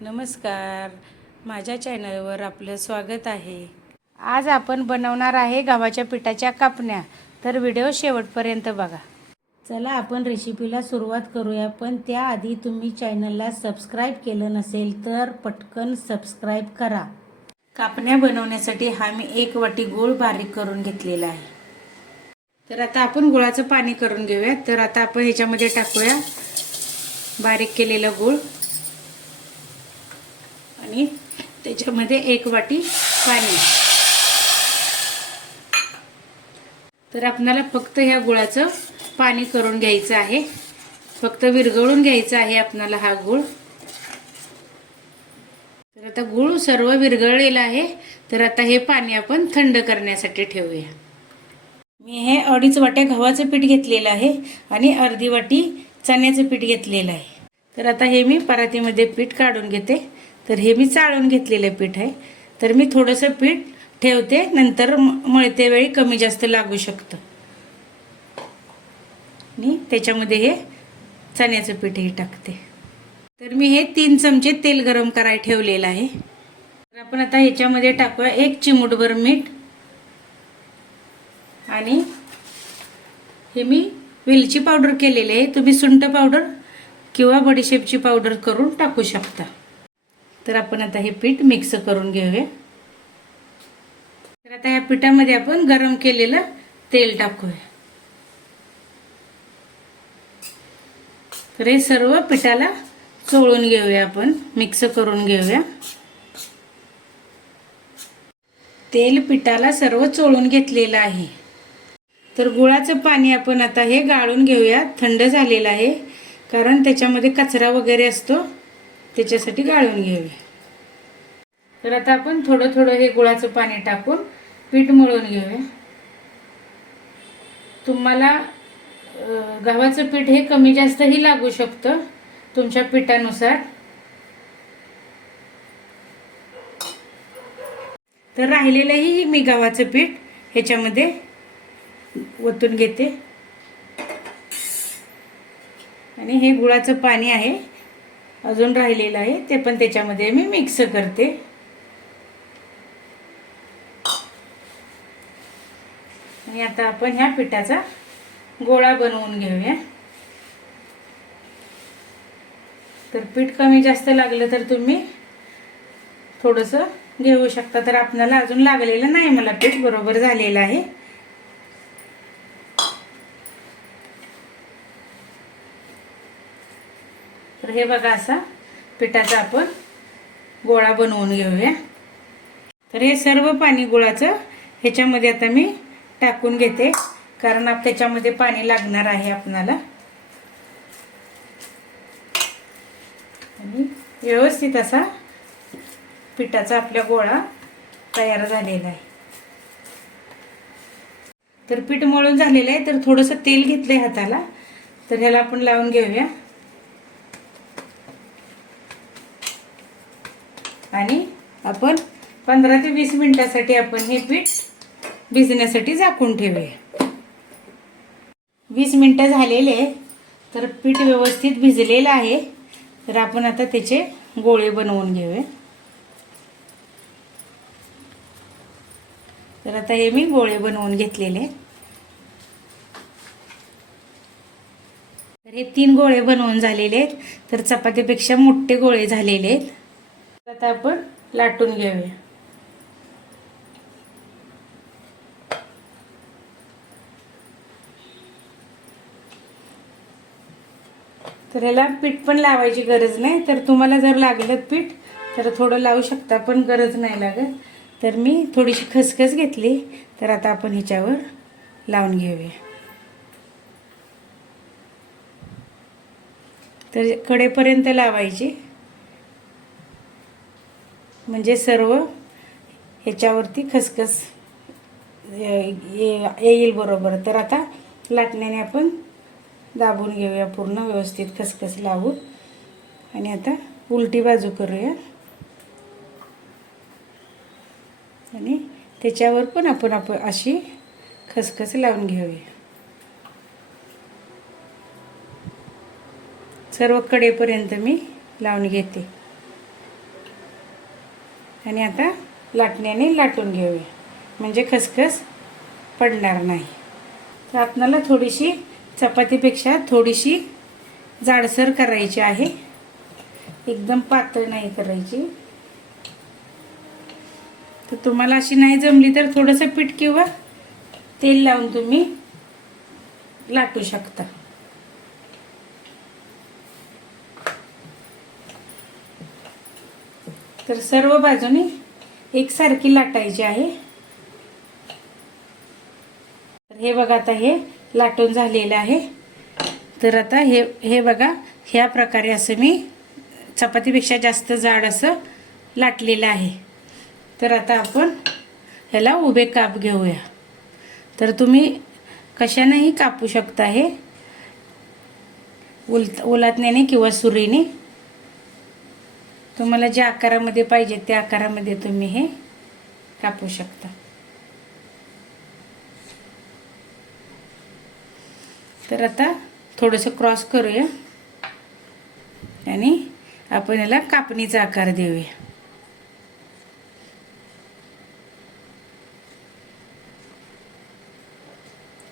नमस्कार, माझ्या चॅनलवर आपलं स्वागत आहे। आज आपण बनवणार आहे गव्हाच्या पिठाच्या कापण्या, तर व्हिडिओ शेवटपर्यंत बघा। चला आपण रेसिपीला सुरुवात करूया, पण त्याआधी तुम्ही चॅनलला सबस्क्राईब केलं नसेल तर पटकन सबस्क्राईब करा। कापण्या बनवण्यासाठी हा मी 1 वाटी गूळ बारीक करून घेतलेला आहे। तर आता आपण गुळाचं पाणी करून घेऊया। तर आता आपण ह्याच्यामध्ये टाकूया बारीक केलेला गूळ आणि त्याच्यामध्ये 1 वाटी पाणी। तर आपल्याला फक्त ह्या गुळाचं पाणी करून घ्यायचं आहे, फक्त विरघळून घ्यायचं आहे आपल्याला हा गूळ। तर आता गूळ सर्व विरघळलेला आहे, तर आता हे पाणी आपण थंड करण्यासाठी ठेवूया। मी हे 2.5 वाट्या गव्हाचं पीठ घेतलेलं आहे आणि अर्धी वाटी चण्याचं पीठ घेतलेलं आहे। तर आता हे मी परातीमध्ये पीठ काढून घेते। तर हे मी चाळून घेतलेलं पीठ आहे, तर मी थोडंसं पीठ ठेवते, नंतर मळते वेळी कमी जास्त लागू शकतं। आणि त्याच्यामध्ये हे चण्याचं पीठही टाकते। तर मी हे 3 चमचे तेल गरम करायला ठेवलेलं आहे। तर आपण आता ह्याच्यामध्ये टाकूया 1 चिमूटभर मीठ आणि हे मी वेलची पावडर केलेली आहे, तुम्ही सुंठ पावडर किंवा बडीशेपची पावडर करून टाकू शकता। तर आपण आता हे पीठ मिक्स करून घेऊया। तर आता या पिठामध्ये आपण गरम केलेलं तेल टाकूया। तर हे सर्व पिठाला चोळून घेऊया, आपण मिक्स करून घेऊया। तेल पिठाला सर्व चोळून घेतलेलं आहे। तर गुळाचं पाणी आपण आता हे गाळून घेऊया, थंड झालेलं आहे, कारण त्याच्यामध्ये कचरा वगैरे असतो, त्याच्यासाठी गाळून घेऊया। तर आता आपण थोडं थोडं हे गुळाचं पाणी टाकून पीठ मळून घेऊया। तुम्हाला गव्हाचं पीठ हे कमी जास्तही लागू शकतं तुमच्या पिठानुसार। तर राहिलेलंही मी गव्हाचं पीठ ह्याच्यामध्ये ओतून घेते आणि हे गुळाचं पाणी आहे अजून राहिलेलं आहे, ते पण त्याच्यामध्ये मी मिक्स करते। आणि आता आपण ह्या पिठाचा गोळा बनवून घेऊया। तर पीठ कमी जास्त लागलं तर तुम्ही थोडंसं घेऊ शकता। तर आपल्याला अजून लागलेलं नाही, मला पीठ बरोबर झालेलं आहे। तर हे बघा, असा पिठाचा आपण गोळा बनवून घेऊया। तर हे सर्व पाणी गुळाचं ह्याच्यामध्ये आता मी टाकून घेते, कारण त्याच्यामध्ये पाणी लागणार आहे आपल्याला। आणि व्यवस्थित असा पिठाचा आपला गोळा तयार झालेला आहे। तर पीठ मळून झालेलं आहे, तर थोडंसं तेल घेतलंय हाताला, तर ह्याला आपण लावून घेऊया आणि आपण 15 ते 20 मिनिटांसाठी आपण हे पीठ भिजण्यासाठी झाकून ठेवूया। 20 मिनिटं झालेले, तर पीठ व्यवस्थित भिजलेलं आहे। तर आपण आता त्याचे गोळे बनवून घेऊया। तर आता हे मी गोळे बनवून घेतलेले। तर हे 3 गोळे बनवून झालेले आहेत, तर चपातीपेक्षा मोठे गोळे झालेले आहेत। आता आपण लाटून घेऊया। तर याला पीठ पण लावायची गरज नाही, तर तुम्हाला जर लागलं पीठ तर थोडं लावू शकता, पण गरज नाही लागत। तर मी थोडीशी खसखस घेतली, तर आता आपण ह्याच्यावर लावून घेऊया। तर कडेपर्यंत लावायची, म्हणजे सर्व ह्याच्यावरती खसखस येईल बरोबर। तर आता लाटण्याने आपण दाबून घेऊया पूर्ण व्यवस्थित खसखस लावून। आणि आता उलटी बाजू करूया आणि त्याच्यावर पण आपण अशी खसखस लावून घेऊया। सर्व कडेपर्यंत मी लावून घेते। आणि आता लाटण्याने लाटून घेऊया, म्हणजे खसखस पडणार नाही. तर आपल्याला थोडीशी चपातीपेक्षा थोडीशी जाडसर करायची आहे, एकदम पातळ नाही करायची. तर तुम्हाला अशी नाही जमली तर थोडंसं पीठ किंवा तेल लावून तुम्ही लाटू शकता. तर सर्व बाजूनी एकसारखी लाटायची आहे. तर हे बघा, आता हे लाटून झालेलं आहे. तर आता हे बघा, ह्या प्रकारे असं मी चपातीपेक्षा जास्त जाड असं लाटलेलं आहे. तर आता आपण ह्याला उभे काप घेऊया. तर तुम्ही कशानेही कापू शकता, हे उलथण्याने किंवा सुरीने. तुम्हाला ज्या आकारामध्ये पाहिजे त्या आकारामध्ये तुम्ही हे कापू शकता. तर आता थोडंसं क्रॉस करूया आणि आपण याला कापणीचा आकार देऊया.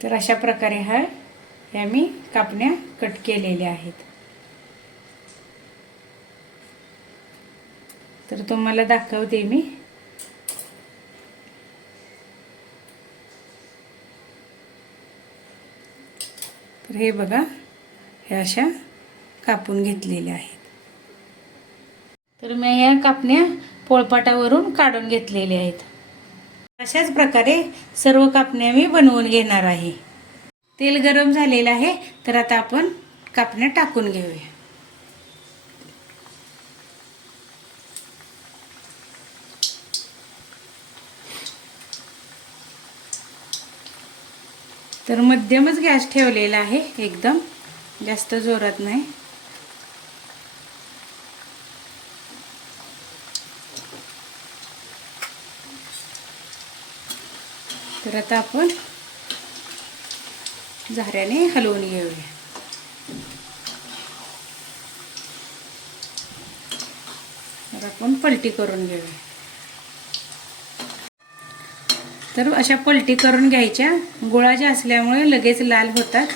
तर अशा प्रकारे ह्या मी कापण्या कट केलेल्या आहेत. तर तुम्हाला दाखवते मी. तर हे बघा, हे अशा कापून घेतलेल्या आहेत. तर मी ह्या कापण्या पोळपाटावरून काढून घेतलेल्या आहेत. अशाच प्रकारे सर्व कापण्या मी बनवून घेणार आहे. तेल गरम झालेलं आहे. तर आता आपण कापण्या टाकून घेऊया. तर मध्यमच गॅस ठेवलेला आहे, एकदम जास्त जोरात नाही. तर आता आपण झाऱ्याने हलवून घेऊया. तर आपण पलटी करून घेऊया. तर अशा पलटी करून घ्यायच्या. गुळाच्या असल्यामुळे लगेच लाल होतात.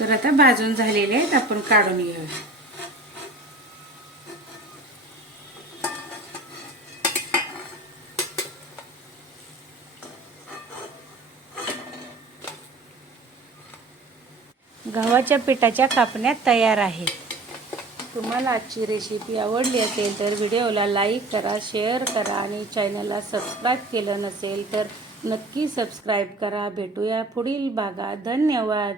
तर आता भाजून झालेले आहेत, आपण काढून घेऊया. गव्हाच्या पिठाच्या कापण्या तयार आहेत. तुम्हाला आजची रेसिपी आवडली असेल तर व्हिडिओला लाईक करा, शेअर करा आणि चॅनलला सबस्क्राईब केलं नसेल तर नक्की सबस्क्राईब करा. भेटूया पुढील भागात. धन्यवाद.